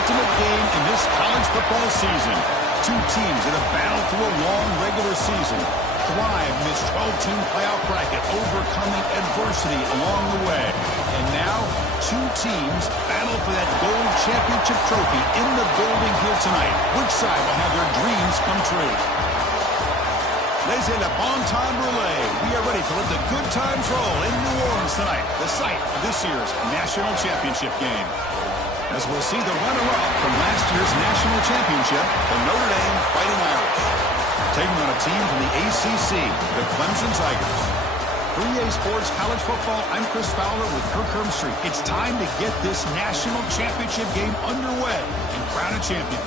ultimate game in this college football season. Two teams that have battled through a long regular season, thrive in this 12-team playoff bracket, overcoming adversity along the way. And now, two teams battle for that gold championship trophy in the building here tonight. Which side will have their dreams come true? Laissez le bon temps brûler. We are ready to let the good times roll in New Orleans tonight, the site of this year's national championship game. As we'll see the runner-up from last year's national championship, the Notre Dame Fighting Irish, taking on a team from the ACC, the Clemson Tigers. For EA Sports College Football, I'm Chris Fowler with Kirk Herbstreit. It's time to get this national championship game underway and crown a champion.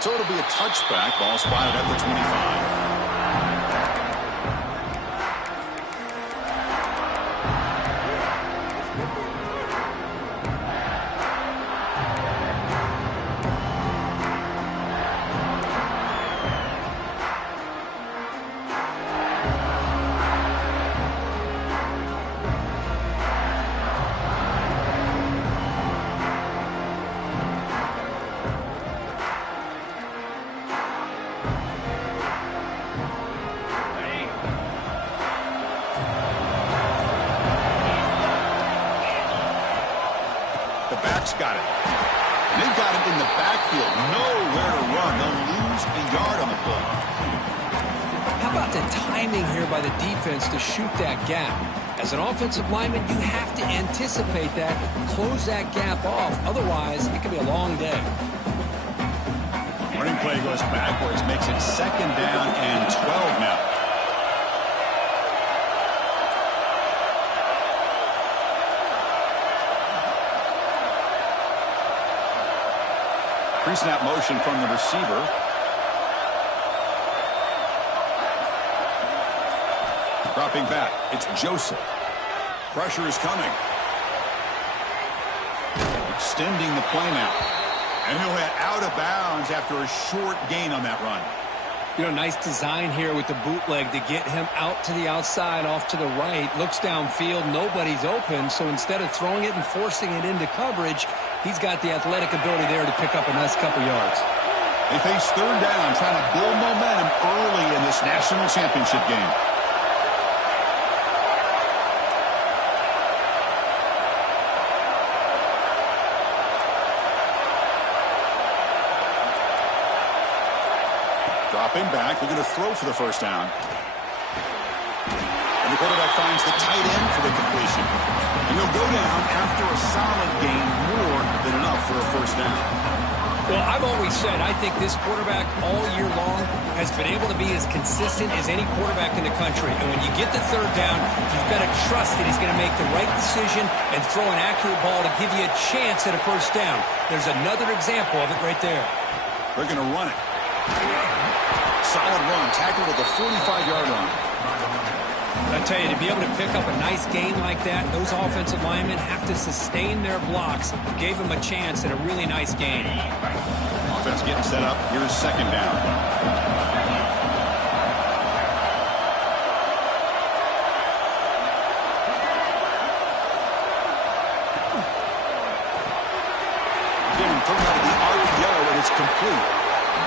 So it'll be a touchback, ball spotted at the 25. Got it. They've got it in the backfield. Nowhere to run. They'll lose a yard on the play. How about the timing here by the defense to shoot that gap? As an offensive lineman, you have to anticipate that, close that gap off. Otherwise, it could be a long day. Running play goes backwards, makes it 2nd down and 12 now. Pre-snap motion from the receiver. Dropping back, it's Joseph. Pressure is coming. Extending the play now. And he'll head out of bounds after a short gain on that run. You know, nice design here with the bootleg to get him out to the outside, off to the right. Looks downfield, nobody's open, so instead of throwing it and forcing it into coverage, he's got the athletic ability there to pick up a nice couple yards. They face 3rd down, trying to build momentum early in this national championship game. Dropping back, they're going to throw for the 1st down. And the quarterback finds the tight end for the completion. And he'll go down after a solid gain, more than enough for a 1st down. Well, I've always said I think this quarterback all year long has been able to be as consistent as any quarterback in the country. And when you get the 3rd down, you've got to trust that he's going to make the right decision and throw an accurate ball to give you a chance at a 1st down. There's another example of it right there. They're going to run it. Solid run, tackled at the 45-yard line. I tell you, to be able to pick up a nice gain like that, those offensive linemen have to sustain their blocks. Gave them a chance at a really nice gain. Offense getting set up. Here's 2nd down. Again, thrown out of the RPO, and it's complete.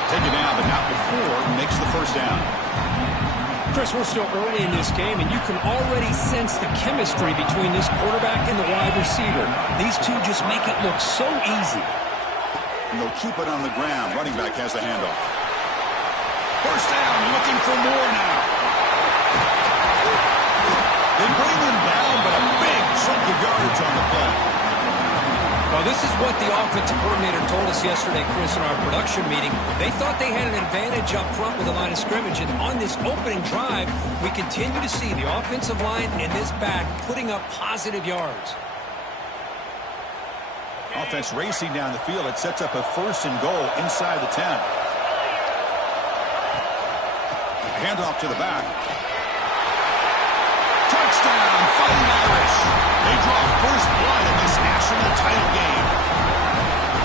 Take it down, but not before he makes the 1st down. Chris, we're still early in this game, and you can already sense the chemistry between this quarterback and the wide receiver. These two just make it look so easy. And they'll keep it on the ground. Running back has the handoff. 1st down, looking for more now. They bring him down, but a big chunk of yardage on the play. Well, this is what the offensive coordinator told us yesterday, Chris, in our production meeting. They thought they had an advantage up front with the line of scrimmage, and on this opening drive, we continue to see the offensive line and this back putting up positive yards. Offense racing down the field. It sets up a 1st and goal inside the 10. Handoff to the back. Touchdown, Fighting Irish. They draw first blood in this national title game.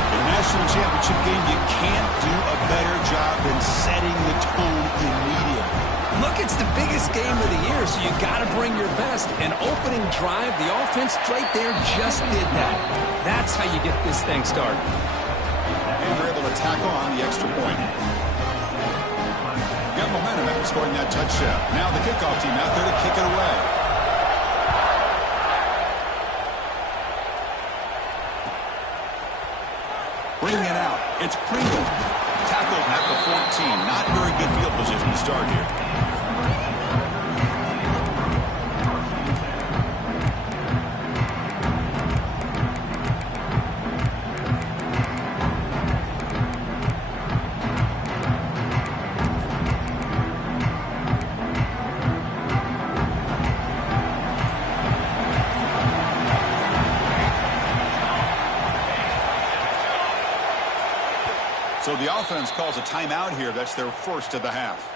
In a national championship game, you can't do a better job than setting the tone immediately. Look, it's the biggest game of the year, so you got to bring your best. An opening drive, the offense right there just did that. That's how you get this thing started. And they're able to tack on the extra point. Got momentum after scoring that touchdown. Now the kickoff team out there to kick it away. Bringing it out. It's Pringle. Tackled at the 14. Not very good field position to start here. So the offense calls a timeout here. That's their first of the half.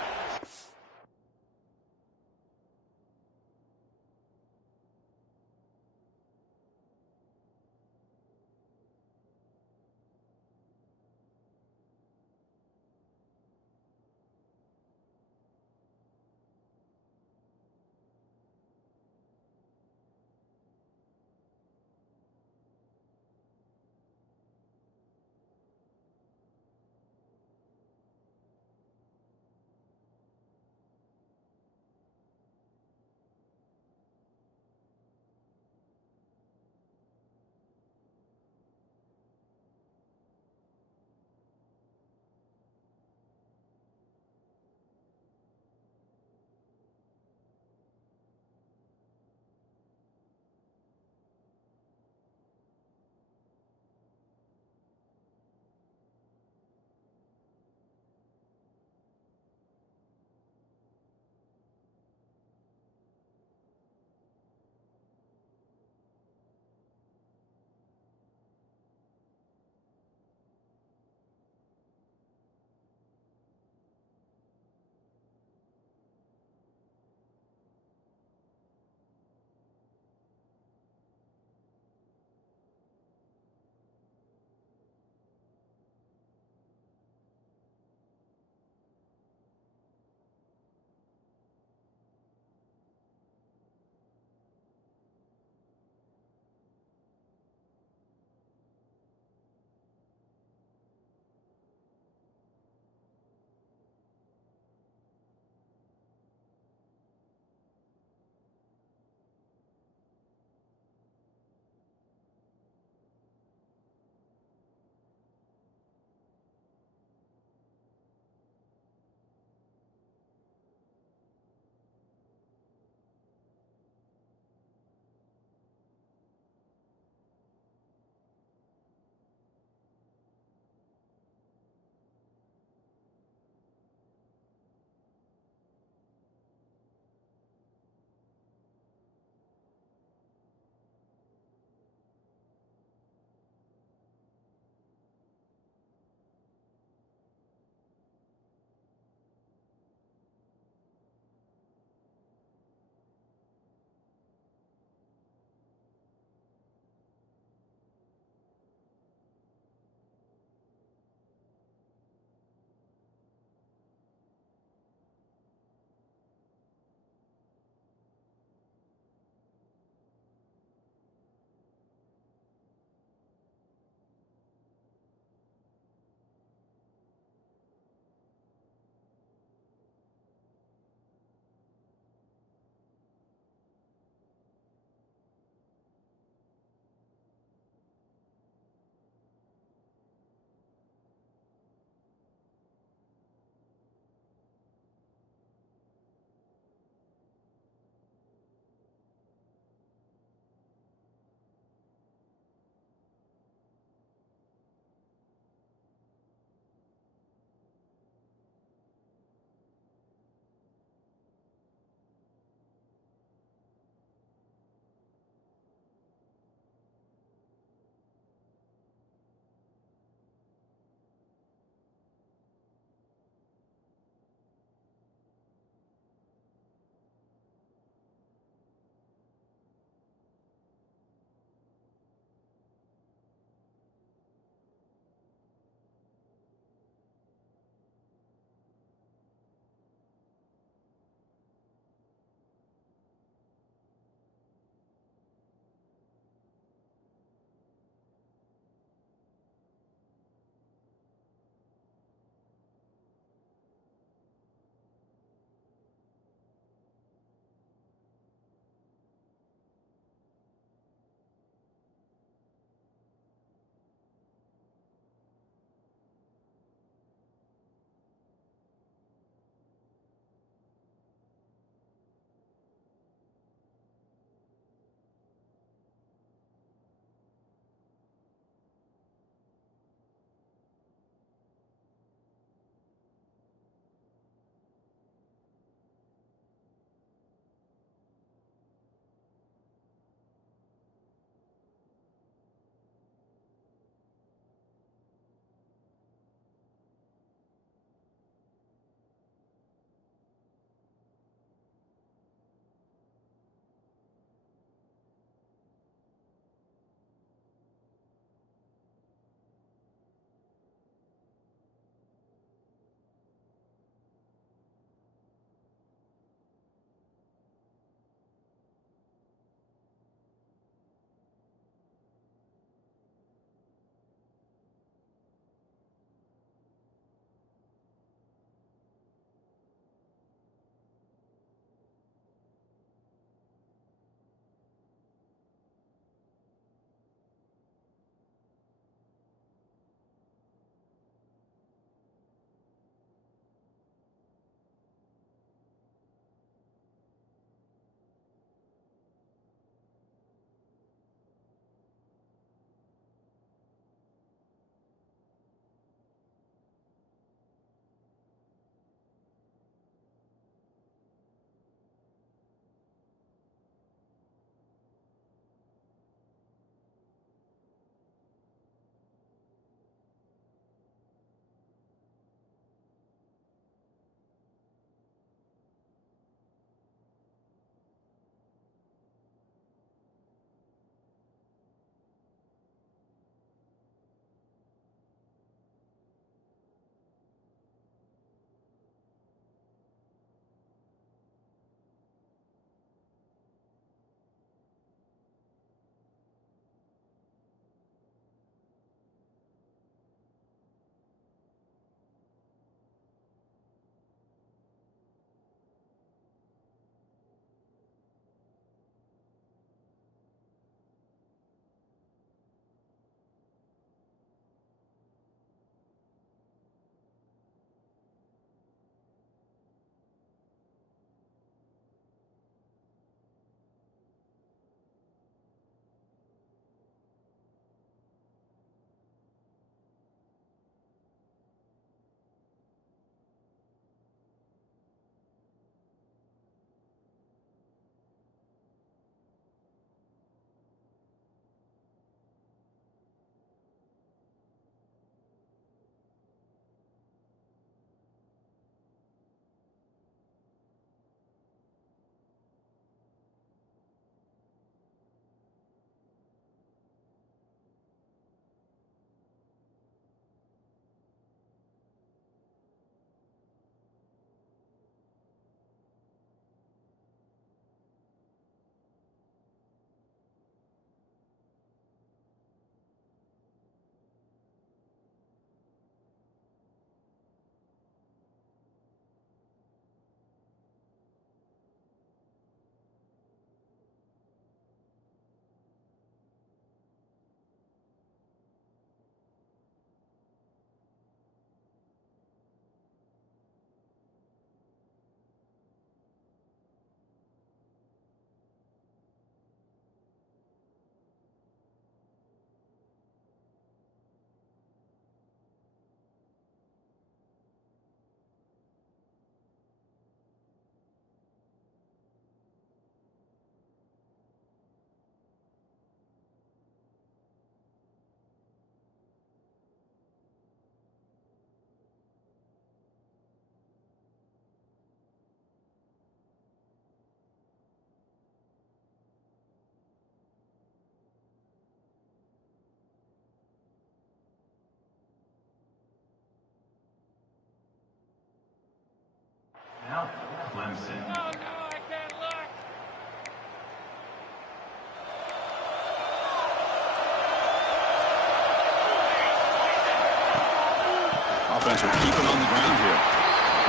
Offense will keep it on the ground here.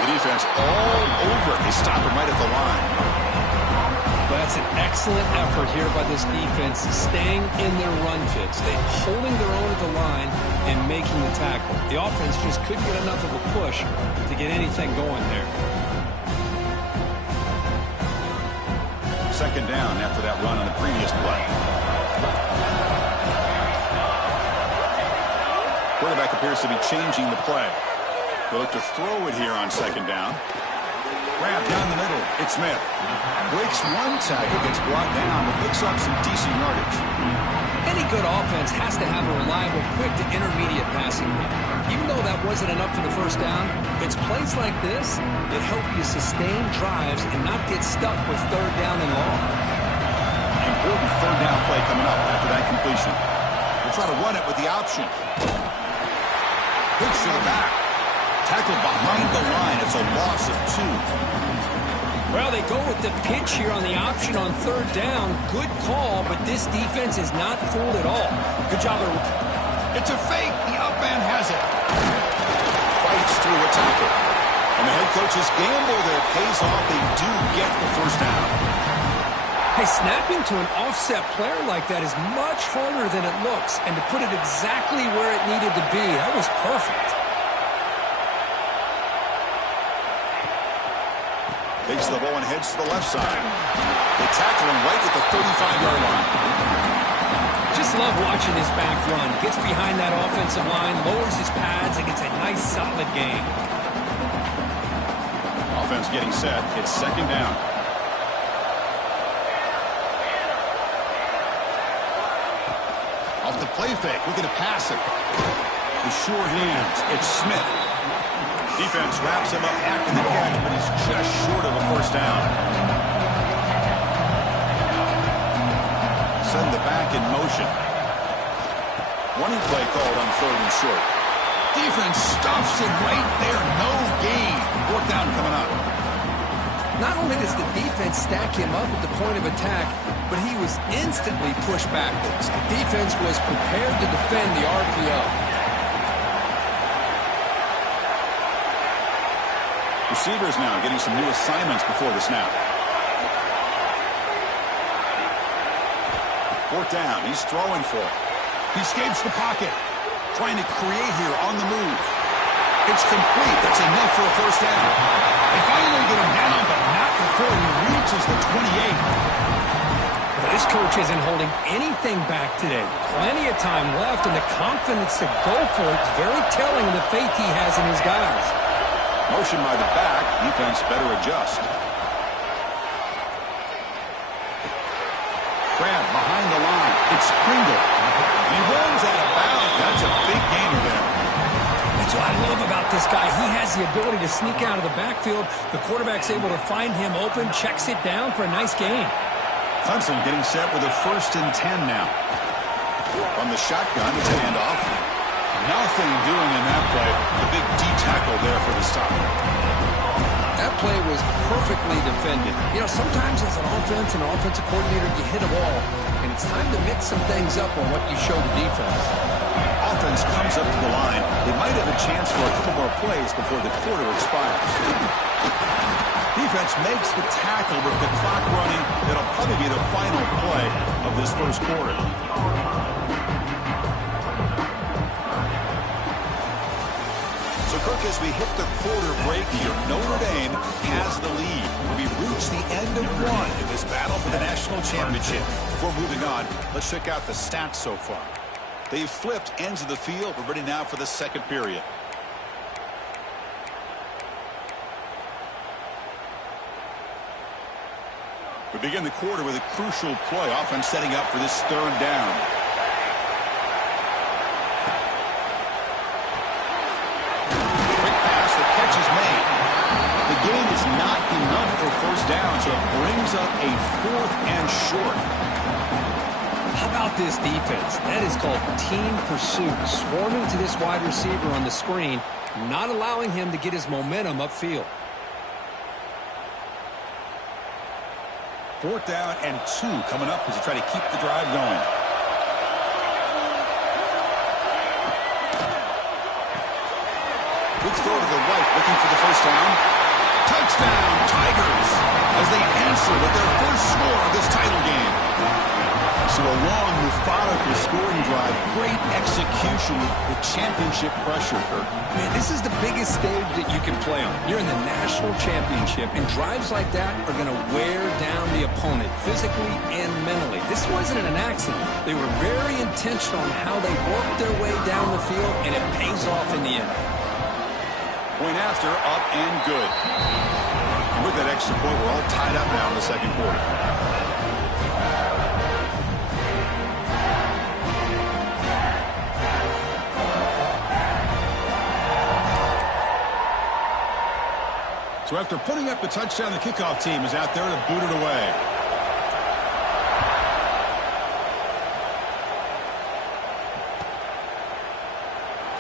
The defense all over it. They stop him right at the line. That's an excellent effort here by this defense, staying in their run fits. They're holding their own at the line and making the tackle. The offense just couldn't get enough of a push to get anything going there. Second down after that run on the previous play. Quarterback appears to be changing the play. They'll look to throw it here on second down. Grab down the middle. It's Smith. Breaks one tackle, gets brought down, but picks up some decent yardage. Any good offense has to have a reliable, quick to intermediate passing game. Even though that wasn't enough for the first down, it's plays like this that help you sustain drives and not get stuck with third down and long. Important third down play coming up after that completion. We'll try to run it with the option. Pitch to the back. Tackled behind the line. It's a loss of 2. Well, they go with the pitch here on the option on third down. Good call, but this defense is not fooled at all. Good job. It's a fake. The up man has it. Fights through a tackle. And the head coach's gamble there pays off. They do get the first down. Hey, snapping to an offset player like that is much harder than it looks. And to put it exactly where it needed to be, that was perfect. Takes the ball and heads to the left side. They tackle him right at the 35-yard line. Just love watching this back run. Gets behind that offensive line, lowers his pads, and gets a nice, solid gain. Offense getting set. It's second down. Off the play fake. Looking to pass it. The sure hands. It's Smith. Defense wraps him up after the catch, but he's just short of a first down. Send the back in motion. Running play called on third and short. Defense stuffs it right there. No gain. Fourth down coming up. Not only does the defense stack him up at the point of attack, but he was instantly pushed backwards. The defense was prepared to defend the RPO. Receivers now getting some new assignments before the snap. Fourth down. He's throwing for it. He escapes the pocket. Trying to create here on the move. It's complete. That's enough for a first down. They finally get him down, but not before he reaches the 28. Well, this coach isn't holding anything back today. Plenty of time left, and the confidence to go for it is very telling of the faith he has in his guys. Motion by the back. Defense better adjust. Grab behind the line. It's Pringle. He runs out of bounds. That's a big gainer there. That's what I love about this guy. He has the ability to sneak out of the backfield. The quarterback's able to find him open, checks it down for a nice gain. Clemson getting set with a 1st and 10 now. From the shotgun, it's a handoff. Nothing doing in that play. The big D tackle there for the stop. That play was perfectly defended. You know, sometimes as an offense and offensive coordinator, you hit a ball, and it's time to mix some things up on what you show the defense. Offense comes up to the line. They might have a chance for a couple more plays before the quarter expires. Defense makes the tackle with the clock running. It'll probably be the final play of this first quarter. So, Kirk, as we hit the quarter break here, Notre Dame has the lead. We've reached the end of one in this battle for the national championship. Before moving on, let's check out the stats so far. They've flipped ends of the field. We're ready now for the second period. We begin the quarter with a crucial play. Offense setting up for this third down. Quick pass. The catch is made. The gain is not enough for first down, so it brings up a 4th and short. How about this defense? That is called team pursuit. Swarming to this wide receiver on the screen, not allowing him to get his momentum upfield. 4th down and 2 coming up as they try to keep the drive going. Quick throw to the right, looking for the first down. Touchdown, Tigers, as they answer with their first score of this title game. So a long, methodical scoring drive. Great execution with championship pressure, Kirk. Man, this is the biggest stage that you can play on. You're in the national championship, and drives like that are going to wear down the opponent physically and mentally. This wasn't an accident. They were very intentional on how they worked their way down the field, and it pays off in the end. Point after, up and good. And with that extra point, we're all tied up now in the second quarter. So after putting up the touchdown, the kickoff team is out there to boot it away.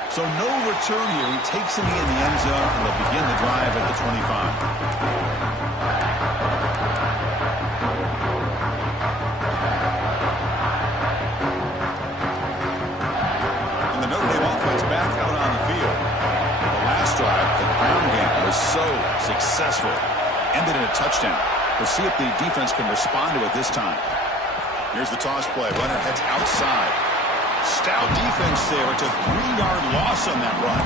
So no return here. He takes him in the end zone, and they'll begin the drive at the 25. And the Notre Dame offense back out on the field. The last drive, the ground game was so successful. Ended in a touchdown. We'll see if the defense can respond to it this time. Here's the toss play. Runner heads outside. Stout defense there. It's a 3-yard loss on that run.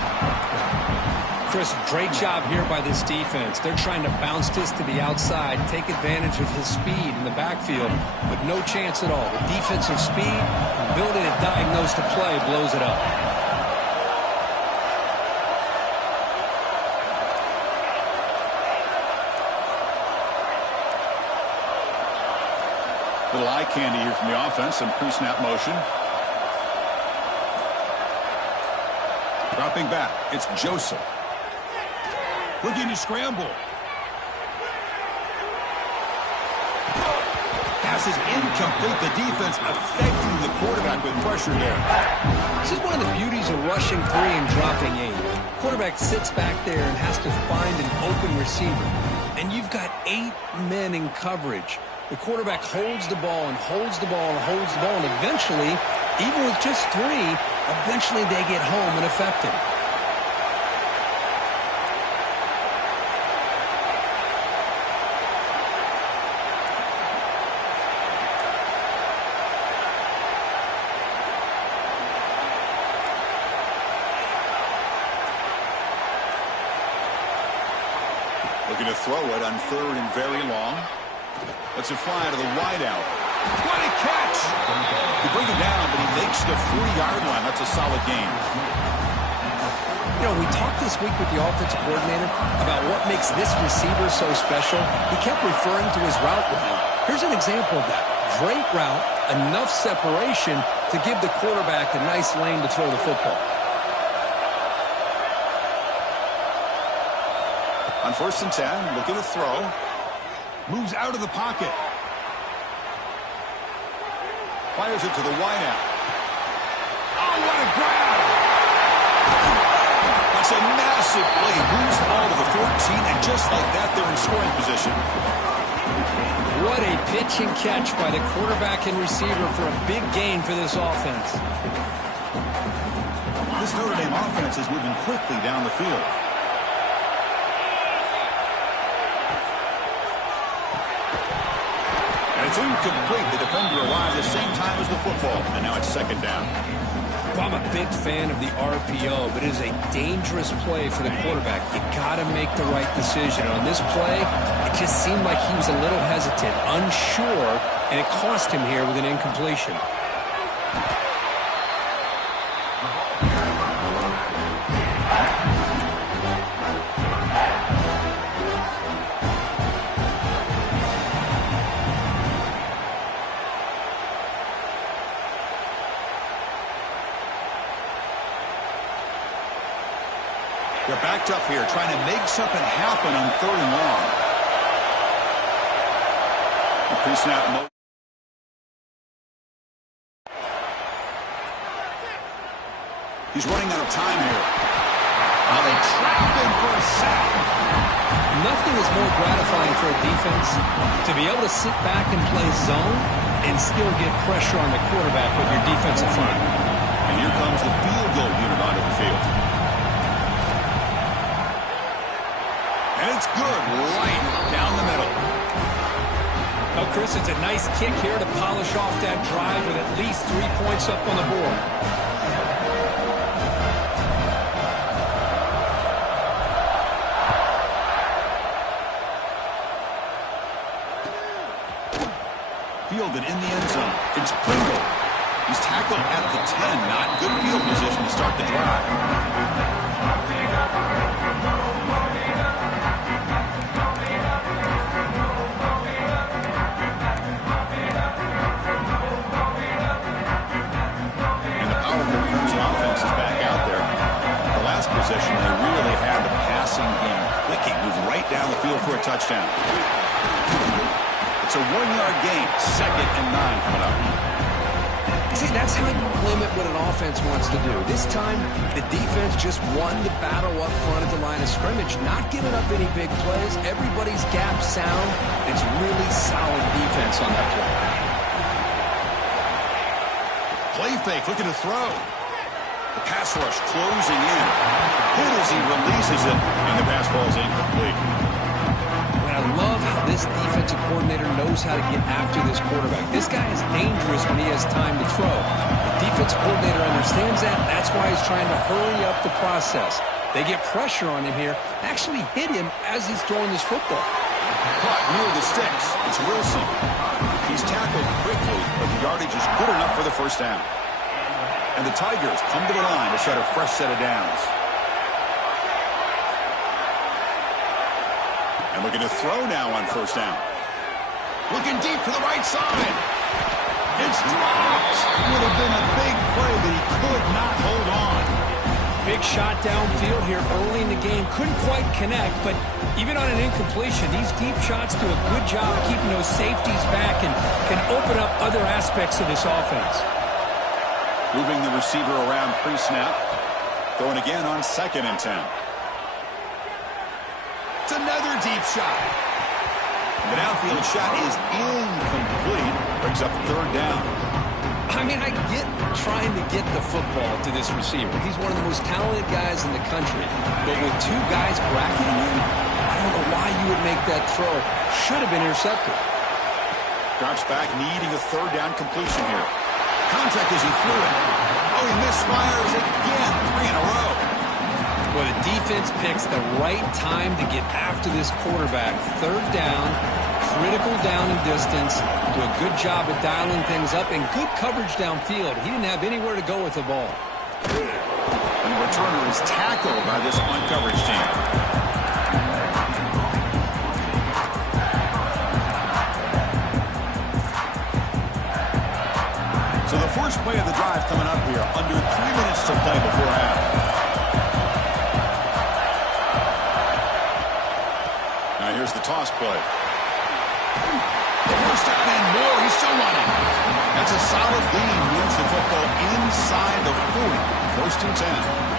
Chris, great job here by this defense. They're trying to bounce this to the outside, take advantage of his speed in the backfield, but no chance at all. The defensive speed, ability to diagnose the play, blows it up. Little eye candy here from the offense. Some pre-snap motion. Dropping back, it's Joseph. Looking to scramble. Pass is incomplete. The defense affecting the quarterback with pressure there. This is one of the beauties of rushing 3 and dropping 8. Quarterback sits back there and has to find an open receiver. And you've got 8 men in coverage. The quarterback holds the ball and holds the ball and holds the ball, and eventually, even with just 3, eventually they get home and affect him. Looking to throw it on 3rd and very long. Lets it fly to the wideout. What a catch! You bring it down, but he makes the 3-yard line. That's a solid gain. You know, we talked this week with the offensive coordinator about what makes this receiver so special. He kept referring to his route running. Here's an example of that. Great route, enough separation to give the quarterback a nice lane to throw the football. On 1st and 10, looking to throw. Moves out of the pocket. Fires it to the wideout. Oh, what a grab! That's a massive play. Moves the ball to the 14, and just like that, they're in scoring position. What a pitch and catch by the quarterback and receiver for a big gain for this offense. This Notre Dame offense is moving quickly down the field. It's incomplete. The defender arrived at the same time as the football, and now it's 2nd down. Well, I'm a big fan of the RPO, but it is a dangerous play for the quarterback. You got to make the right decision. On this play, it just seemed like he was a little hesitant, unsure, and it cost him here with an incompletion. They're backed up here, trying to make something happen on 3rd and long. Pre-snap motion. He's running out of time here. Now they trap him for a sack. Nothing is more gratifying for a defense to be able to sit back and play zone and still get pressure on the quarterback with your defensive front. And here comes the field goal unit onto the field. And it's good, right down the middle. Oh, Chris, it's a nice kick here to polish off that drive with at least 3 points up on the board. Fielded in the end zone. It's Pringle. He's tackled at the 10. Not good field position to start the drive. And the powerful Clemson offense is back out there. The last possession, they really had the passing game clicking. Moved right down the field for a touchdown. It's a 1-yard gain. 2nd and 9 coming up. See, that's how you limit what an offense wants to do. This time, the defense just won the battle up front at the line of scrimmage, not giving up any big plays. Everybody's gap sound. It's really solid defense on that play. Play fake, looking to throw. The pass rush closing in. Hit as he releases it, and the pass ball is incomplete. I love how this defensive coordinator knows how to get after this quarterback. This guy is dangerous when he has time to throw. The defensive coordinator understands that. That's why he's trying to hurry up the process. They get pressure on him here, actually hit him as he's throwing this football. Caught near the sticks. It's Wilson. He's tackled quickly, but the yardage is good enough for the first down. And the Tigers come to the line to set a fresh set of downs. And looking to throw now on first down. Looking deep to the right side. It's dropped. Would have been a big play, but he could not hold on. Big shot downfield here early in the game. Couldn't quite connect, but even on an incompletion, these deep shots do a good job of keeping those safeties back and can open up other aspects of this offense. Moving the receiver around pre-snap. Throwing again on 2nd and 10. It's another deep shot. The downfield shot is incomplete. Brings up 3rd down. I mean, I get trying to get the football to this receiver. He's one of the most talented guys in the country. But with 2 guys bracketing him, I don't know why you would make that throw. Should have been intercepted. Drops back, needing a 3rd down completion here. Contact as he threw it. Oh, he misfires again. 3 in a row. Well, the defense picks the right time to get after this quarterback. 3rd down, critical down and distance. Do a good job of dialing things up and good coverage downfield. He didn't have anywhere to go with the ball. And the returner is tackled by this uncoverage team. So the first play of the drive coming up here. Under 3 minutes to play before half. Now here's the toss play. First down and more. He's still running. That's a solid gain. Wins the football inside the 40. 1st and 10.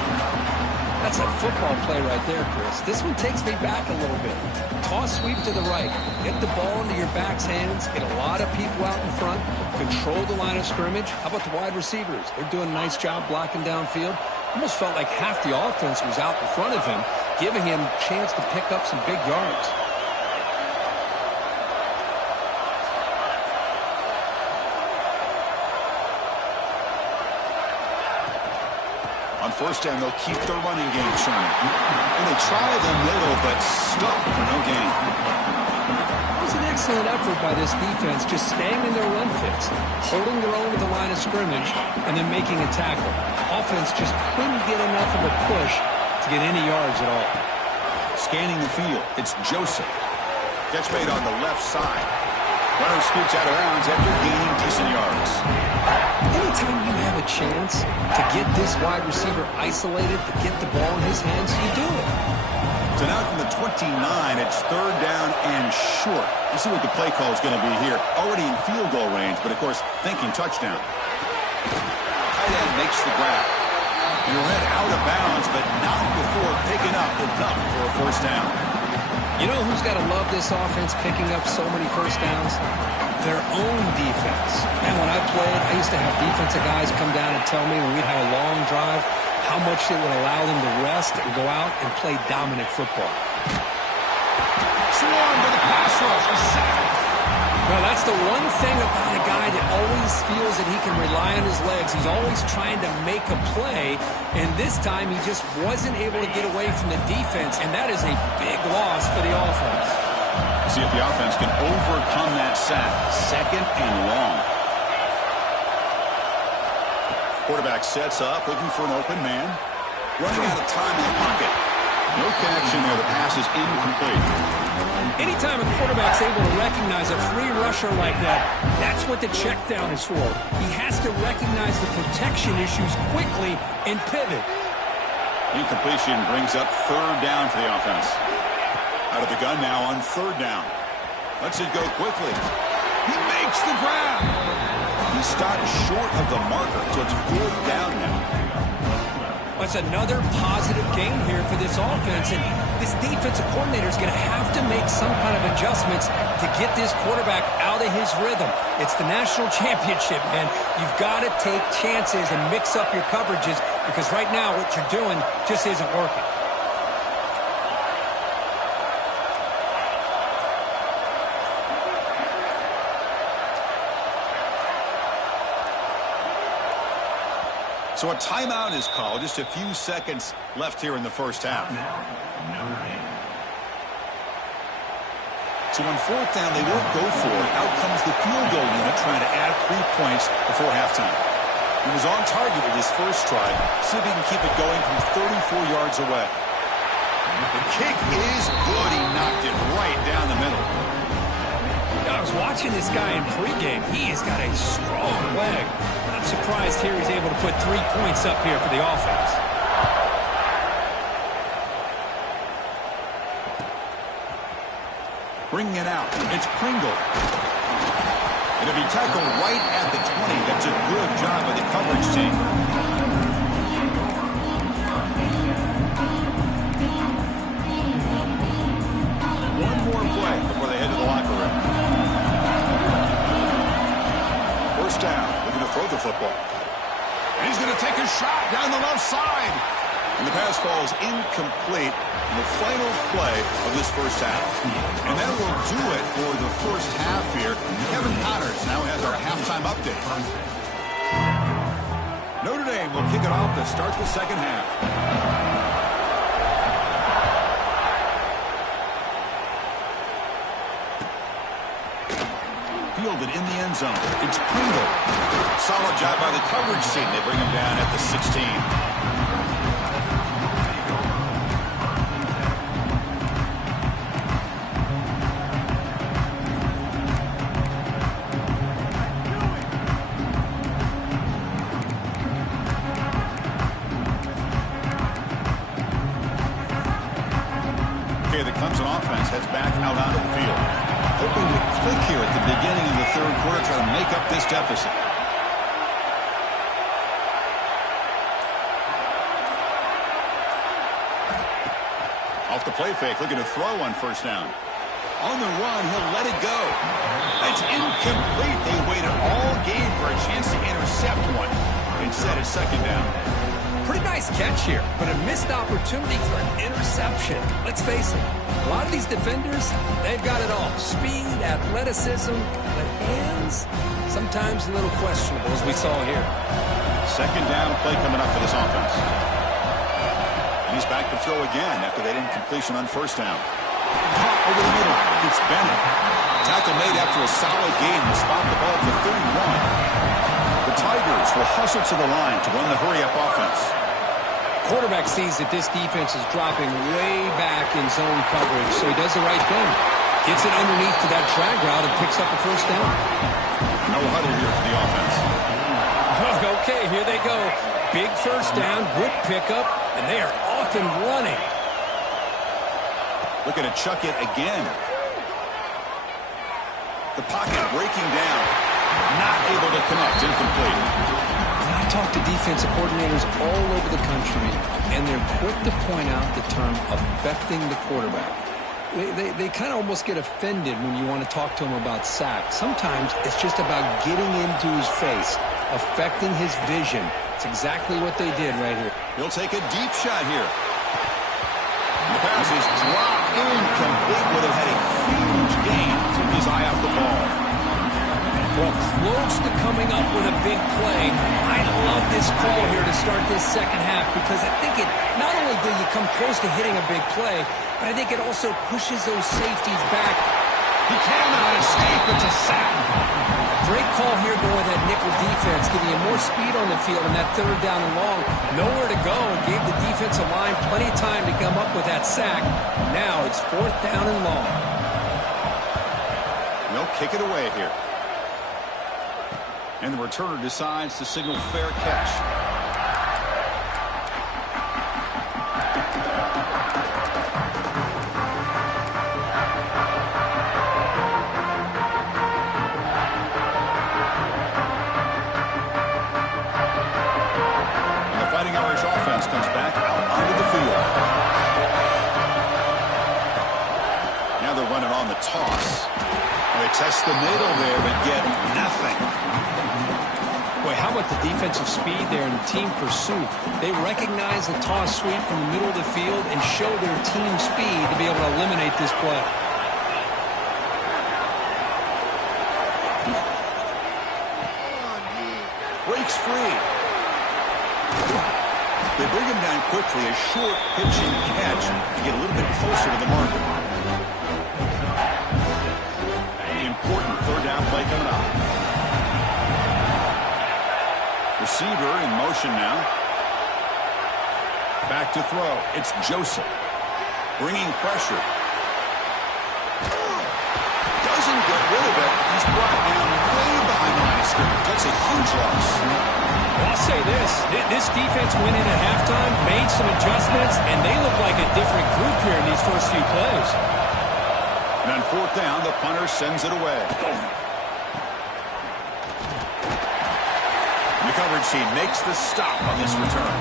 That's a football play right there, Chris. This one takes me back a little bit. Toss sweep to the right. Get the ball into your back's hands. Get a lot of people out in front. Control the line of scrimmage. How about the wide receivers? They're doing a nice job blocking downfield. Almost felt like half the offense was out in front of him, giving him a chance to pick up some big yards. On first down, they'll keep their running game churning. And they try the middle, but stuck for no gain. It was an excellent effort by this defense, just staying in their run fits, holding their own at the line of scrimmage, and then making a tackle. Offense just couldn't get enough of a push to get any yards at all. Scanning the field, it's Joseph. Catch made on the left side. Runner scoots out of bounds after gaining decent yards. Anytime you have a chance to get this wide receiver isolated, to get the ball in his hands, you do it. So now from the 29, it's 3rd down and short. Let's see what the play call is going to be here. Already in field goal range, but of course, thinking touchdown. Tight end makes the grab. He'll head out of bounds, but not before picking up enough for a 1st down. You know who's got to love this offense picking up so many first downs? Their own defense. And when I played, I used to have defensive guys come down and tell me when we'd have a long drive how much it would allow them to rest and go out and play dominant football. Swarm to the pass rush. A sack. Well, that's the one thing about a guy that always feels that he can rely on his legs. He's always trying to make a play, and this time he just wasn't able to get away from the defense, and that is a big loss for the offense. See if the offense can overcome that sack. Second and long. Quarterback sets up, looking for an open man. Running out of time in the pocket. No connection there. The pass is incomplete. Anytime a quarterback's able to recognize a free rusher like that, that's what the check down is for. He has to recognize the protection issues quickly and pivot. Incompletion brings up third down for the offense. Out of the gun now on third down. Lets it go quickly. He makes the grab. He stopped short of the marker, so it's fourth down now. That's another positive gain here for this offense, and this defensive coordinator is going to have to make some kind of adjustments to get this quarterback out of his rhythm. It's the national championship, man. You've got to take chances and mix up your coverages because right now what you're doing just isn't working. So a timeout is called. Just a few seconds left here in the first half. So on fourth down, they won't go for it. Out comes the field goal unit trying to add 3 points before halftime. He was on target with his first try. See if he can keep it going from 34 yards away. The kick is good. He knocked it right down the middle. I was watching this guy in pregame. He has got a strong leg. Not surprised here he's able to put 3 points up here for the offense. Bringing it out. It's Pringle. It'll be tackled right at the 20. That's a good job by the coverage team. One more play before they head to the locker room. First down. Looking to throw the football. And he's going to take a shot down the left side. And the pass falls incomplete in the final play of this first half. And that will do it for the first half here. Kevin Connors now has our halftime update. Notre Dame will kick it off to start the second half. Fielded in the end zone. It's Pringle. Solid job by the coverage team. They bring him down at the 16. Okay, the Clemson offense heads back out onto the field. Hoping to click here at the beginning of the third quarter, try to make up this deficit. Off the play fake, looking to throw on first down. On the run, he'll let it go. It's incomplete. They waited all game for a chance to intercept one. Instead, it's second down. Pretty nice catch here, but a missed opportunity for an interception. Let's face it, a lot of these defenders, they've got it all. Speed, athleticism, but hands, sometimes a little questionable, as we saw here. Second down play coming up for this offense. And he's back to throw again after that incompletion on first down. Caught over the middle. It's Bennett. Tackle made after a solid gain to spot the ball at the 31. The Tigers will hustle to the line to run the hurry-up offense. Quarterback sees that this defense is dropping way back in zone coverage, so he does the right thing. Gets it underneath to that drag route and picks up a first down. No huddle here for the offense. Okay, here they go. Big first down, good pickup, and they are off and running. Looking to chuck it again. The pocket breaking down. Not able to connect. Incomplete. I talk to defensive coordinators all over the country, and they're quick to point out the term affecting the quarterback. They kind of almost get offended when you want to talk to them about sacks. Sometimes it's just about getting into his face, affecting his vision. It's exactly what they did right here. He'll take a deep shot here. The pass is dropped incomplete. Would have had a huge gain. Took his eye off the ball. Well, close to coming up with a big play. I love this call here to start this second half because I think it not only do you come close to hitting a big play, but I think it also pushes those safeties back. He cannot escape. It's a sack. Great call here going with that nickel defense, giving you more speed on the field on that third down and long. Nowhere to go, and gave the defensive line plenty of time to come up with that sack. Now it's fourth down and long. They'll kick it away here. And the returner decides to signal fair catch. And the Fighting Irish offense comes back out onto the field. Now they're running on the toss. They test the middle there, but get nothing. Boy, how about the defensive speed there and team pursuit? They recognize the toss sweep from the middle of the field and show their team speed to be able to eliminate this play. Breaks free. They bring him down quickly, a short pitching catch to get a little bit closer to the marker. Important third down play coming up. Receiver in motion now. Back to throw. It's Joseph. Bringing pressure. Doesn't get rid of it. He's brought down way behind the line of scrimmage. That's a huge loss. Well, I'll say this. This defense went in at halftime, made some adjustments, and they look like a different group here in these first few plays. And on fourth down, the punter sends it away. The coverage team makes the stop on this return.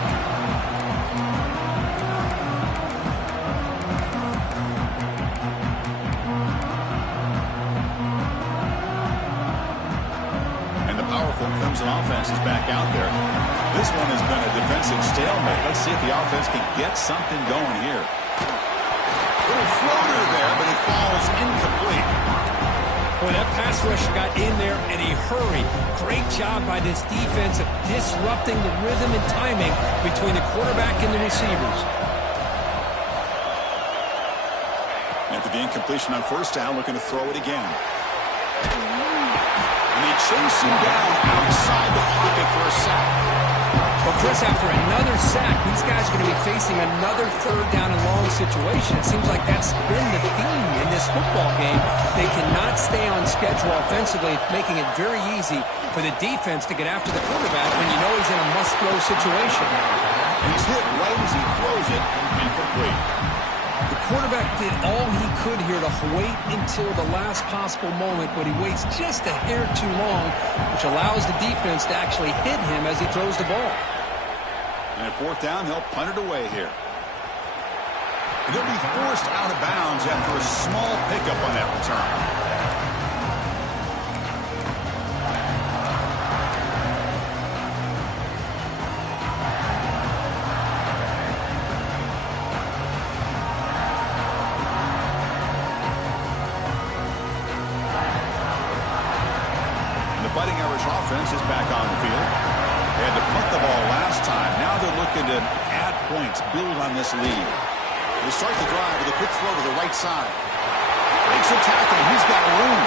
And the powerful Clemson offense is back out there. This one has been a defensive stalemate. Let's see if the offense can get something going here. Little floater there, but it falls incomplete. Boy, that pass rush got in there in a hurry. Great job by this defense of disrupting the rhythm and timing between the quarterback and the receivers. After the incompletion on first down, looking to throw it again. And they chase him down outside the pocket for a sack. Well, Chris, after another sack, these guys are going to be facing another third down and long situation. It seems like that's been the theme in this football game. They cannot stay on schedule offensively, making it very easy for the defense to get after the quarterback when you know he's in a must-throw situation. And he's hit right as he throws it, incomplete. The quarterback did all he could here to wait until the last possible moment, but he waits just a hair too long, which allows the defense to actually hit him as he throws the ball. And at fourth down, they'll punt it away here. And they'll be forced out of bounds after a small pickup on that return. Fighting Irish offense is back on the field. They had to punt the ball last time. Now they're looking to add points, build on this lead. They start the drive with a quick throw to the right side. Breaks a tackle. He's got room.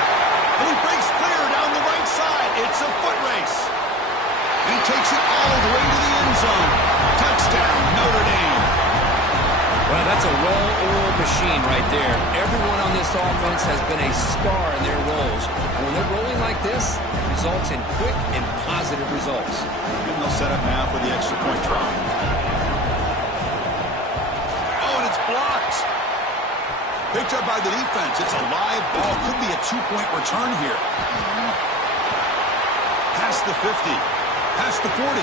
And he breaks clear down the right side. It's a foot race. He takes it all the way to the end zone. Touchdown, Notre Dame. Well, that's a well-oiled machine right there. Everyone on this offense has been a star in their roles. And when they're rolling like this, it results in quick and positive results. And they'll set up now for the extra point try. Oh, and it's blocked. Picked up by the defense. It's a live ball. Could be a two-point return here. Past the 50. Past the 40.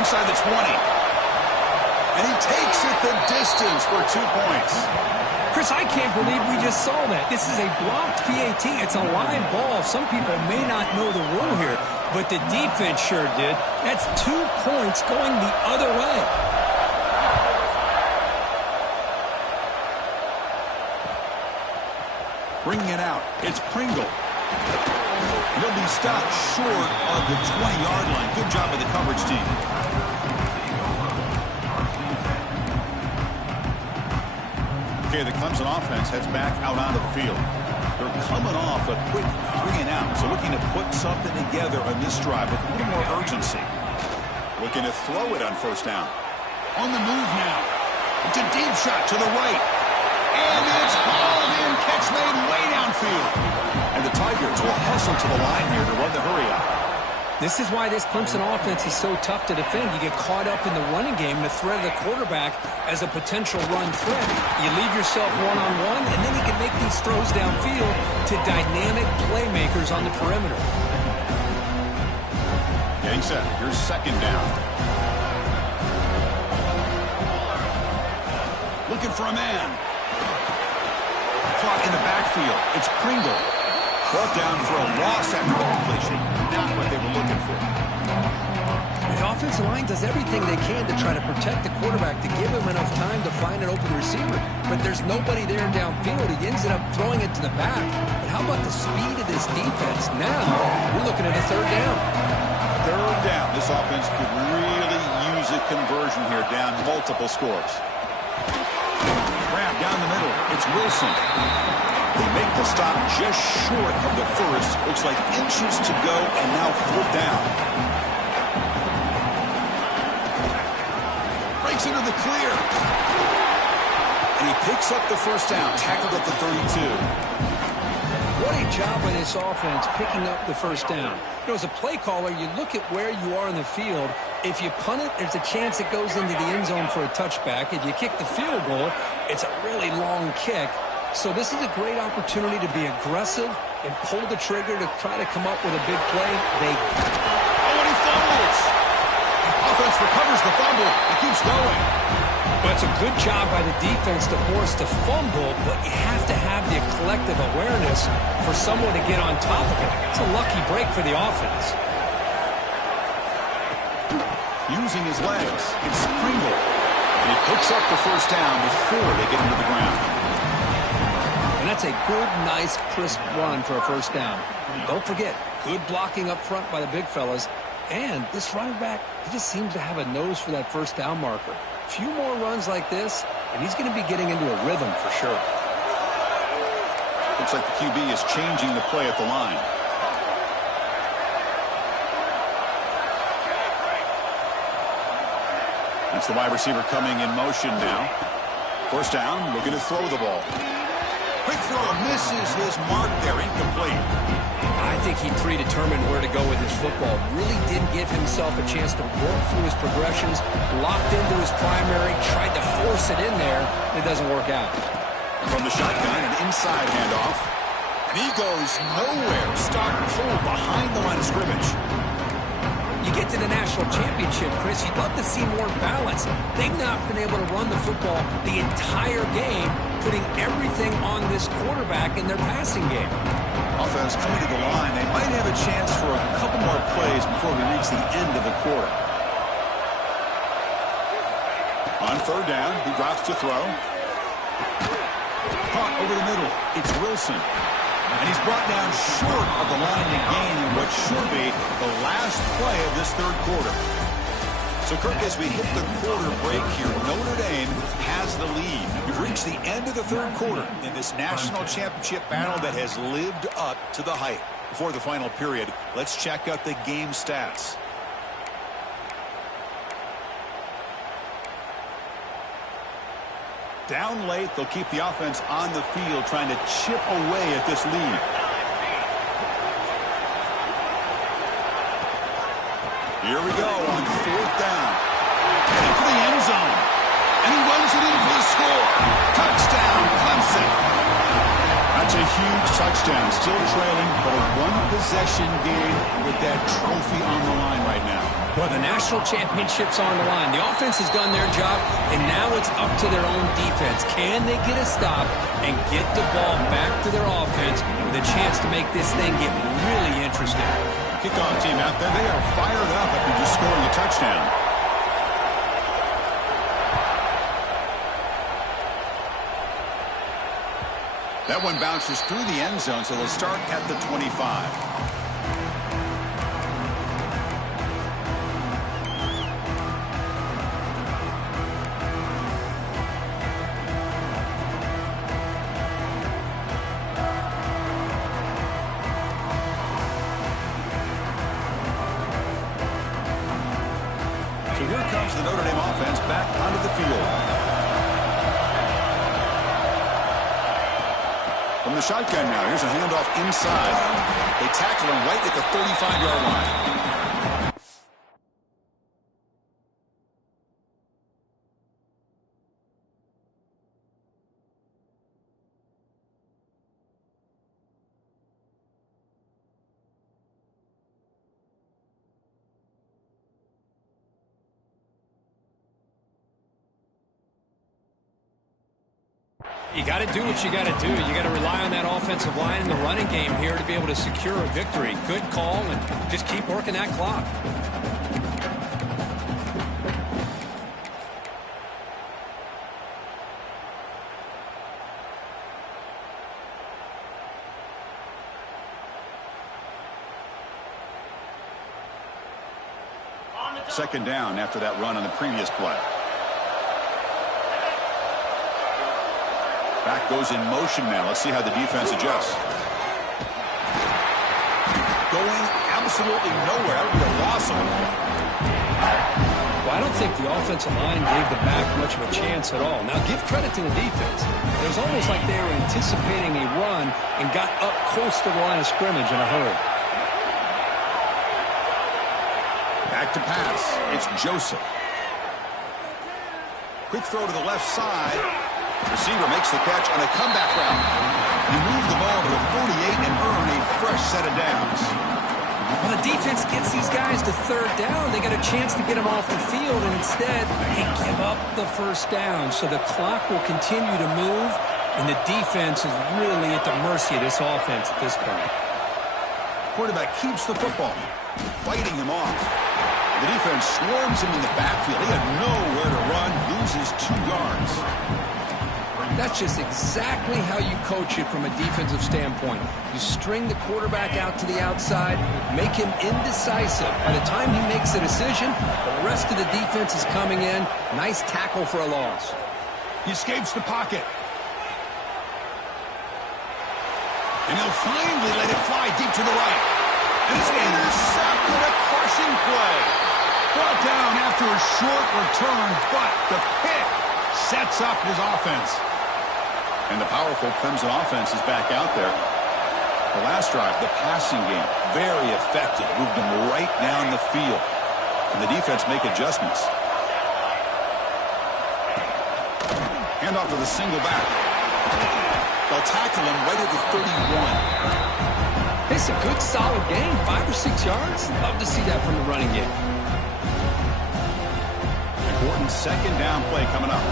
Inside the 20. And he takes it the distance for 2 points. Chris, I can't believe we just saw that. This is a blocked PAT. It's a live ball. Some people may not know the rule here, but the defense sure did. That's 2 points going the other way. Bringing it out, it's Pringle. He'll be stopped short of the 20-yard line. Good job of the coverage team. Okay, the Clemson offense heads back out onto the field. They're coming off a quick 3-and-out, so looking to put something together on this drive with a little more urgency. Looking to throw it on first down. On the move now. It's a deep shot to the right. And it's hauled in. Catch made way downfield. And the Tigers will hustle to the line here to run the hurry out. This is why this Clemson offense is so tough to defend. You get caught up in the running game, the threat of the quarterback as a potential run threat. You leave yourself one-on-one, and then you can make these throws downfield to dynamic playmakers on the perimeter. Getting set. Here's second down. Looking for a man. Caught in the backfield. It's Pringle. Brought down for a loss after the completion. Not what they were looking for. The offensive line does everything they can to try to protect the quarterback, to give him enough time to find an open receiver. But there's nobody there downfield. He ends up throwing it to the back. But how about the speed of this defense? Now we're looking at a third down. Third down. This offense could really use a conversion here, down multiple scores. Grab down the middle. It's Wilson. They make the stop just short of the first. Looks like inches to go, and now fourth down. Breaks into the clear. And he picks up the first down, tackled at the 32. What a job by this offense picking up the first down. You know, as a play caller, you look at where you are in the field. If you punt it, there's a chance it goes into the end zone for a touchback. If you kick the field goal, it's a really long kick. So this is a great opportunity to be aggressive and pull the trigger to try to come up with a big play. And he fumbles. Offense recovers the fumble. He keeps going. Well, it's a good job by the defense to force the fumble, but you have to have the collective awareness for someone to get on top of it. It's a lucky break for the offense. Using his legs, it's Pringle. And he picks up the first down before they get him to the ground. And that's a good, nice, crisp run for a first down. Don't forget, good blocking up front by the big fellas. And this running back, he just seems to have a nose for that first down marker. A few more runs like this, and he's going to be getting into a rhythm for sure. Looks like the QB is changing the play at the line. That's the wide receiver coming in motion now. First down, looking to throw the ball. Quick throw, misses his mark there, incomplete. I think he predetermined where to go with his football. Really didn't give himself a chance to work through his progressions, locked into his primary, tried to force it in there. It doesn't work out. From the shotgun, an inside handoff. And he goes nowhere. Stop pull behind the line of scrimmage. You get to the national championship, Chris, you'd love to see more balance. They've not been able to run the football the entire game, putting everything on this quarterback in their passing game. Offense coming to the line. They might have a chance for a couple more plays before we reach the end of the quarter. On third down, he drops to throw. Caught over the middle. It's Wilson. And he's brought down short of the line to gain in what should be the last play of this third quarter. So, Kirk, as we hit the quarter break here, Notre Dame has the lead. We've reached the end of the third quarter in this national championship battle that has lived up to the hype. Before the final period, let's check out the game stats. Down late, they'll keep the offense on the field trying to chip away at this lead. Here we go on fourth down. Heading for the end zone. And he runs it in for the score. Touchdown, Clemson. That's a huge touchdown. Still trailing, but a one-possession game with that trophy on the line right now. Well, the national championship's on the line. The offense has done their job, and now it's up to their own defense. Can they get a stop and get the ball back to their offense with a chance to make this thing get really interesting? Kickoff team out there, they are fired up after just scoring a touchdown. That one bounces through the end zone, so they'll start at the 25. So here comes the Notre Dame offense back onto the field. From the shotgun now, here's a handoff inside. They tackle him right at the 35-yard line. You got to do what you got to do. You got to rely on that offensive line in the running game here to be able to secure a victory. Good call, and just keep working that clock. Second down after that run on the previous play. Back goes in motion now. Let's see how the defense adjusts. Going absolutely nowhere. That would be a loss on him. Well, I don't think the offensive line gave the back much of a chance at all. Now, give credit to the defense. It was almost like they were anticipating a run and got up close to the line of scrimmage in a hurry. Back to pass. It's Joseph. Quick throw to the left side. Receiver makes the catch on a comeback route. You move the ball to the 48 and earn a fresh set of downs. Well, the defense gets these guys to third down. They got a chance to get them off the field, and instead they give up the first down. So the clock will continue to move, and the defense is really at the mercy of this offense at this point. Quarterback keeps the football, fighting him off. The defense swarms him in the backfield. He had nowhere to run, loses 2 yards. That's just exactly how you coach it from a defensive standpoint. You string the quarterback out to the outside, make him indecisive. By the time he makes a decision, the rest of the defense is coming in. Nice tackle for a loss. He escapes the pocket. And he'll finally let it fly deep to the right. And it's intercepted, a crushing play. Brought down after a short return, but the pick sets up his offense. And the powerful Clemson offense is back out there. The last drive, the passing game, very effective. Moved them right down the field. And the defense make adjustments. Hand off to the single back. They'll tackle him right at the 31. It's a good, solid game. 5 or 6 yards. Love to see that from the running game. Important second down play coming up.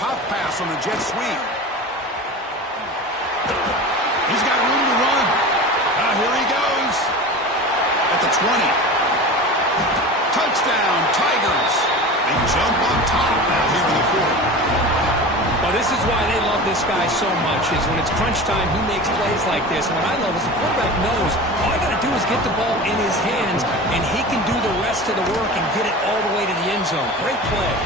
Pop pass on the jet sweep. He's got room to run. Here he goes. At the 20. Touchdown, Tigers. They jump on top now here in the 4th. Well, this is why they love this guy so much, is when it's crunch time, he makes plays like this. And what I love is the quarterback knows all I got to do is get the ball in his hands, and he can do the rest of the work and get it all the way to the end zone. Great play.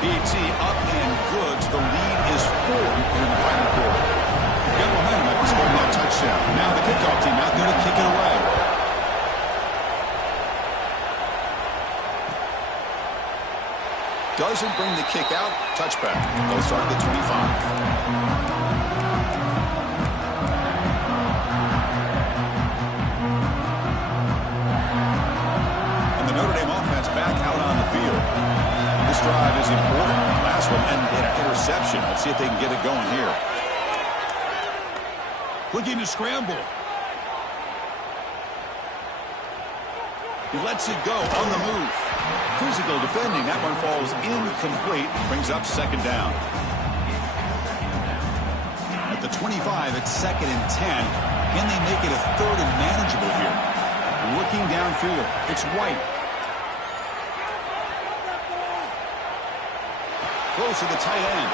BT up and good. The lead is 4 in the final quarter. Got momentum after scoring that touchdown. Now the kickoff team out there to kick it away. Doesn't bring the kick out. Touchback. They'll start at the 25. Notre Dame offense back out on the field. This This drive is important. Last one ended in an interception. Let's see if they can get it going here. Looking to scramble. He lets it go on the move. Physical defending. That one falls incomplete. Brings up second down. At the 25, it's 2nd and 10. Can they make it a 3rd and manageable here? Looking downfield. It's White. Close to the tight end.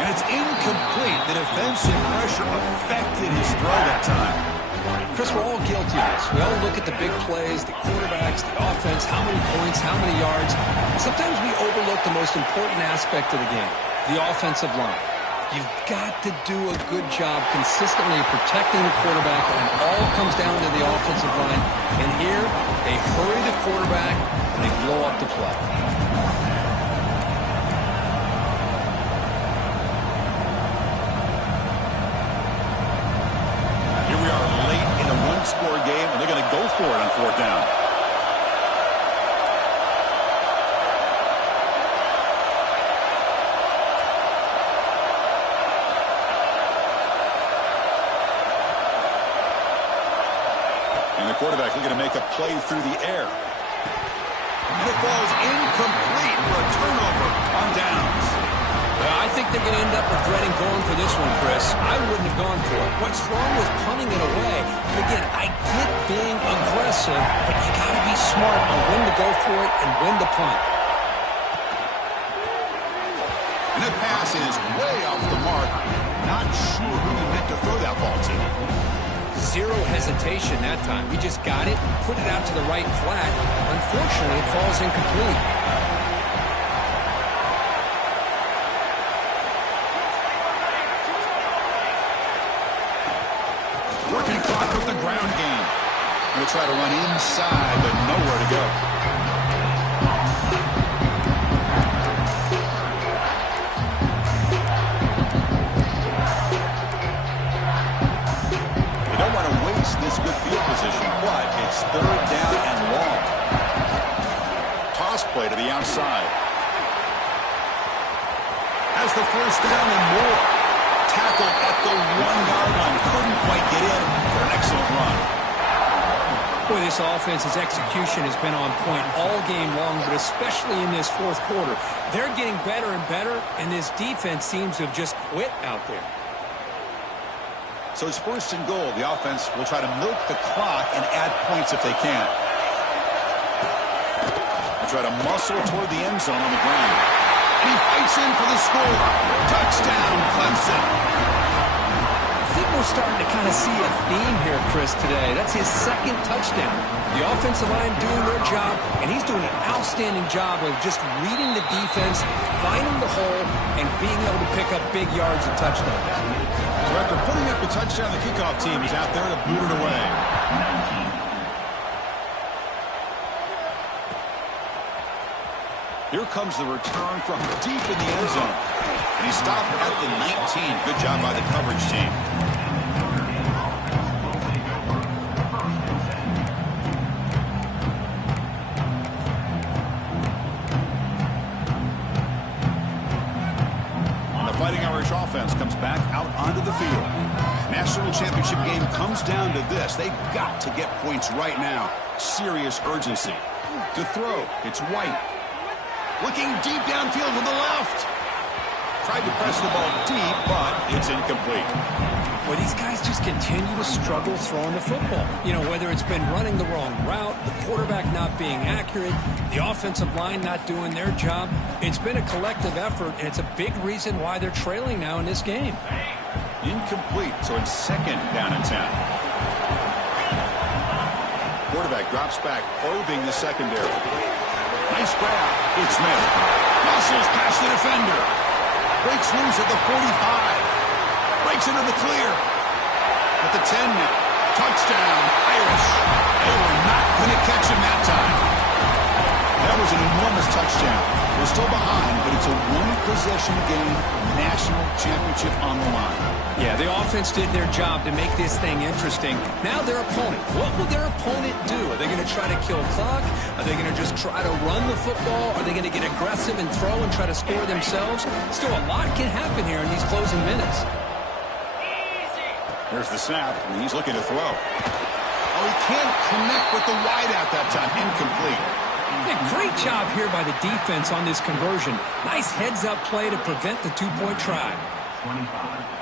And it's incomplete. The defensive pressure affected his throw that time. Chris, we're all guilty of this. We all look at the big plays, the quarterbacks, the offense, how many points, how many yards. Sometimes we overlook the most important aspect of the game, the offensive line. You've got to do a good job consistently protecting the quarterback, and it all comes down to the offensive line. And here, they hurry the quarterback, and they blow up the play. Score game, and they're going to go for it on 4th down. And the quarterback looking to make a play through the air. And it falls incomplete for a turnover on downs. I think they're going to end up regretting going for this one, Chris. I wouldn't have gone for it. What's wrong with punting it away? But again, I get being aggressive, but you got to be smart on when to go for it and when to punt. And the pass is way off the mark. Not sure who he meant to throw that ball to. Zero hesitation that time. He just got it, put it out to the right flat. Unfortunately, it falls incomplete. Working clock with the ground game. Going to try to run inside, but nowhere to go. They don't want to waste this good field position, but it's 3rd down and long. Toss play to the outside. Has the 1st down and more. Tackled at the 1-yard line. Couldn't quite get in for an excellent run. Boy, this offense's execution has been on point all game long, but especially in this 4th quarter. They're getting better and better, and this defense seems to have just quit out there. So it's 1st and goal. The offense will try to milk the clock and add points if they can. They'll try to muscle toward the end zone on the ground. And he fights in for the score. Touchdown, Clemson. I think we're starting to kind of see a theme here, Chris, today. That's his 2nd touchdown. The offensive line doing their job, and he's doing an outstanding job of just reading the defense, finding the hole, and being able to pick up big yards and touchdowns. So after putting up a touchdown, the kickoff team is out there to boot it away. Here comes the return from deep in the end zone. And he stopped at the 19. Good job by the coverage team. And the Fighting Irish offense comes back out onto the field. National championship game comes down to this. They've got to get points right now. Serious urgency. To throw, it's White. Looking deep downfield to the left. Tried to press the ball deep, but it's incomplete. Well, these guys just continue to struggle throwing the football. You know, whether it's been running the wrong route, the quarterback not being accurate, the offensive line not doing their job. It's been a collective effort, and it's a big reason why they're trailing now in this game. Incomplete, so it's 2nd down and 10. Quarterback drops back, probing the secondary. Nice grab. It's Smith. Muscles past the defender. Breaks loose at the 45. Breaks into the clear. At the 10 now. Touchdown, Irish. They were not going to catch him that time. That was an enormous touchdown. They're still behind, but it's a one-possession game. National championship on the line. Yeah, the offense did their job to make this thing interesting. Now their opponent. What will their opponent do? Are they going to try to kill clock? Are they going to just try to run the football? Are they going to get aggressive and throw and try to score themselves? Still, a lot can happen here in these closing minutes. There's the snap, and he's looking to throw. Oh, he can't connect with the wideout that time. Incomplete. Yeah, great job here by the defense on this conversion. Nice heads-up play to prevent the two-point try. 25.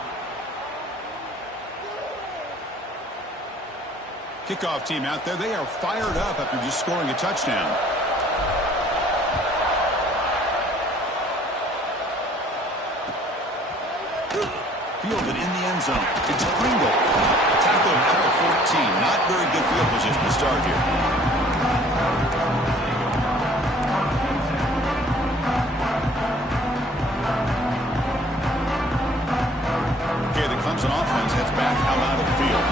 Kickoff team out there, they are fired up after just scoring a touchdown. Fielded in the end zone. It's Pringle. Tackled at the 14. Not very good field position to start here. Okay, the Clemson offense heads back out of the field.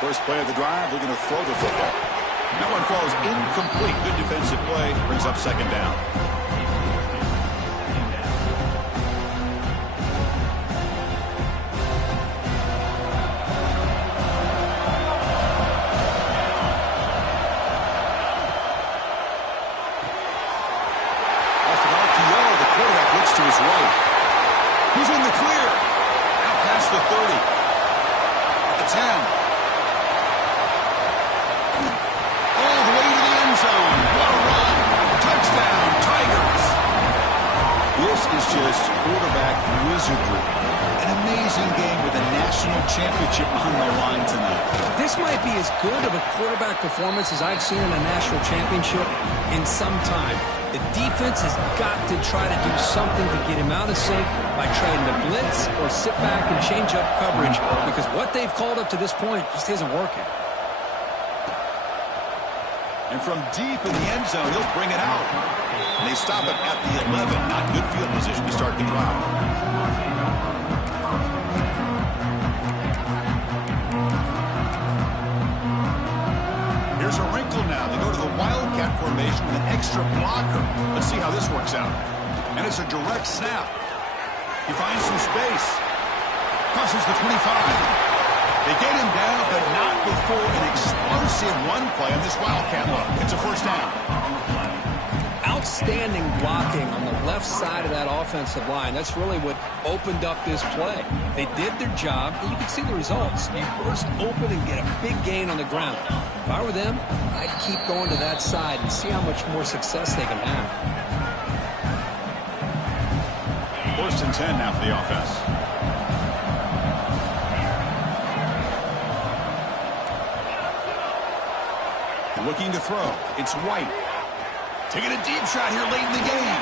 First play of the drive, they're going to throw the football. That one falls incomplete. Good defensive play. Brings up second down. Off an RPO, the quarterback looks to his right. He's in the clear. Out past the 30. At the 10. Touchdown, Tigers. This is just quarterback wizardry. An amazing game with a national championship on the line tonight. This might be as good of a quarterback performance as I've seen in a national championship in some time. The defense has got to try to do something to get him out of sync by trying to blitz or sit back and change up coverage, because what they've called up to this point just isn't working. And from deep in the end zone, he'll bring it out. And they stop it at the 11. Not good field position to start the drive. Here's a wrinkle now. They go to the Wildcat formation with an extra blocker. Let's see how this works out. And it's a direct snap. He finds some space. Crosses the 25. They get him down, but not before an explosive run play on this Wildcat look. It's a first down. Outstanding blocking on the left side of that offensive line. That's really what opened up this play. They did their job, and you can see the results. You burst open and get a big gain on the ground. If I were them, I'd keep going to that side and see how much more success they can have. First and 10 now for the offense. Looking to throw. It's White. Taking a deep shot here late in the game.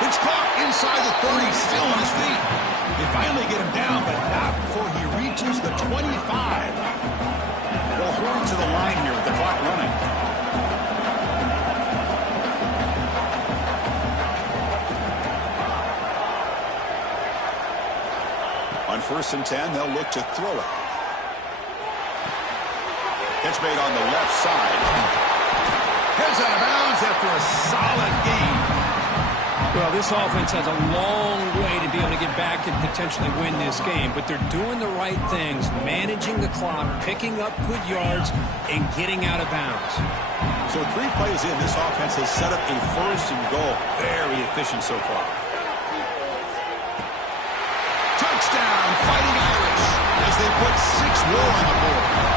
It's caught inside the 30, still on his feet. They finally get him down, but not before he reaches the 25. They'll hurry to the line here with the clock running. On first and 10, they'll look to throw it. Catch made on the left side. Heads out of bounds after a solid game. Well, this offense has a long way to be able to get back and potentially win this game, but they're doing the right things, managing the clock, picking up good yards, and getting out of bounds. So 3 plays in, this offense has set up a first and goal. Very efficient so far. Touchdown, Fighting Irish, as they put 6 more on the board.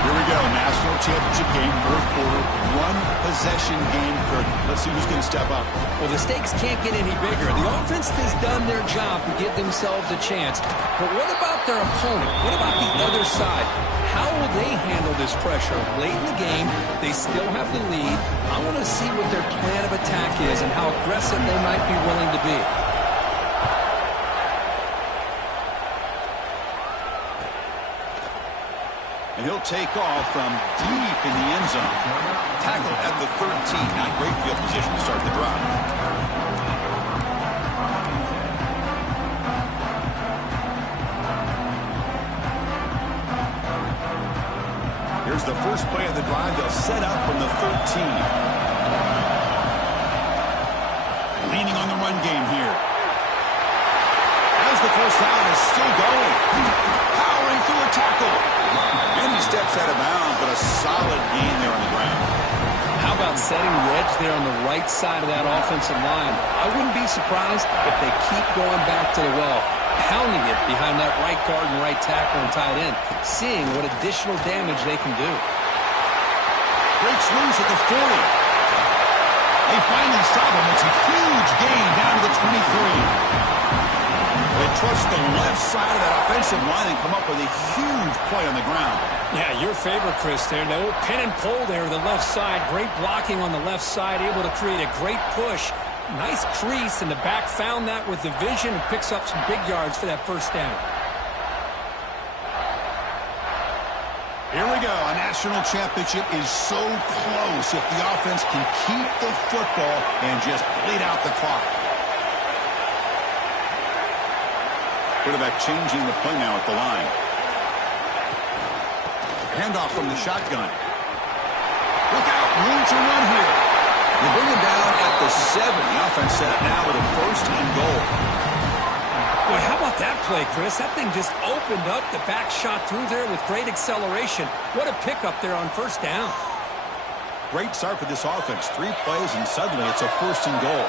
Here we go, national championship game, fourth quarter, one-possession game. Let's see who's going to step up. Well, the stakes can't get any bigger. The offense has done their job to give themselves a chance. But what about their opponent? What about the other side? How will they handle this pressure? Late in the game, they still have the lead. I want to see what their plan of attack is and how aggressive they might be willing to be. And he'll take off from deep in the end zone. Tackled at the 13. Not great field position to start the drive. Here's Here's the first play of the drive. They'll set up from the 13. Leaning on the run game here. As the first down is still going. Powering through a tackle. And he steps out of bounds, but a solid gain there on the ground. How about setting the edge there on the right side of that offensive line? I wouldn't be surprised if they keep going back to the well, pounding it behind that right guard and right tackle and tight end, seeing what additional damage they can do. Breaks loose at the 40. They finally stop him. It's a huge gain down to the 23. They trust the left side of that offensive line and come up with a huge play on the ground. Yeah, your favorite, Chris, there. The old pin and pull there, the left side. Great blocking on the left side, able to create a great push. Nice crease, and the back found that with the vision and picks up some big yards for that first down. Here we go. A national championship is so close if the offense can keep the football and just bleed out the clock. Quarterback changing the play now at the line. Handoff from the shotgun. Look out, room to run here. They bring him down at the 7. The offense set up now with a 1st and goal. Boy, how about that play, Chris? That thing just opened up. The back shot through there with great acceleration. What a pickup there on 1st down. Great start for this offense. 3 plays, and suddenly it's a 1st and goal.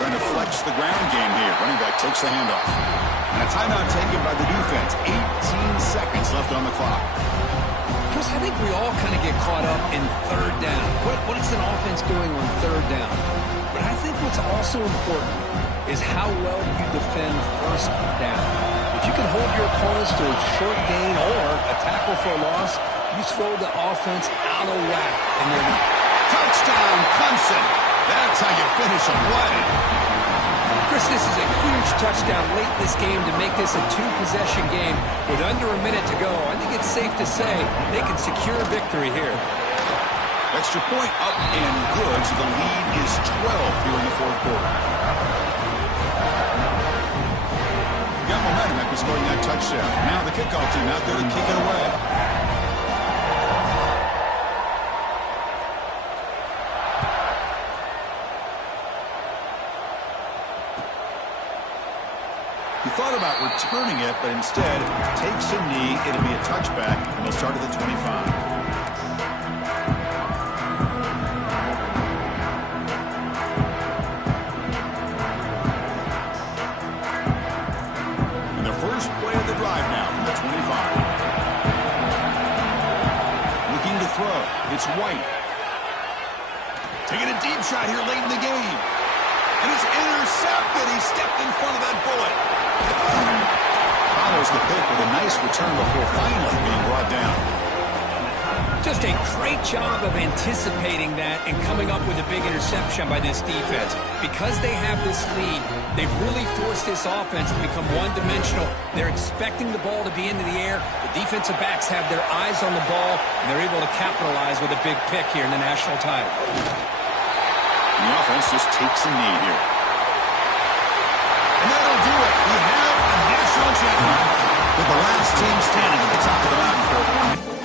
Trying to flex the ground game here. Running back takes the handoff. And a timeout taken by the defense. 18 seconds left on the clock. Chris, I think we all kind of get caught up in 3rd down. What is an offense doing on 3rd down? But I think what's also important is how well you defend 1st down. If you can hold your opponents to a short gain or a tackle for a loss, you throw the offense out of whack. And then Touchdown, Clemson. That's how you finish a play. Chris, this is a huge touchdown late in this game to make this a 2-possession game with under a minute to go. I think it's safe to say they can secure victory here. Extra point up and good, so the lead is 12 here in the 4th quarter. Got momentum after scoring that touchdown. Now the kickoff team out there to kick it away. He thought about returning it, but instead takes a knee. It'll be a touchback, and they'll start at the 25. And the first play of the drive now from the 25. Looking to throw. It's White. Taking a deep shot here late in the game. And it's intercepted. He stepped in front of that bullet. Follows the pick with a nice return before finally being brought down. Just a great job of anticipating that and coming up with a big interception by this defense. Because they have this lead, they've really forced this offense to become one-dimensional. They're expecting the ball to be into the air. The defensive backs have their eyes on the ball, and they're able to capitalize with a big pick here in the national title. And the offense just takes a knee here. And that'll do it. We have a national champion with the last team standing at the top of the mountain.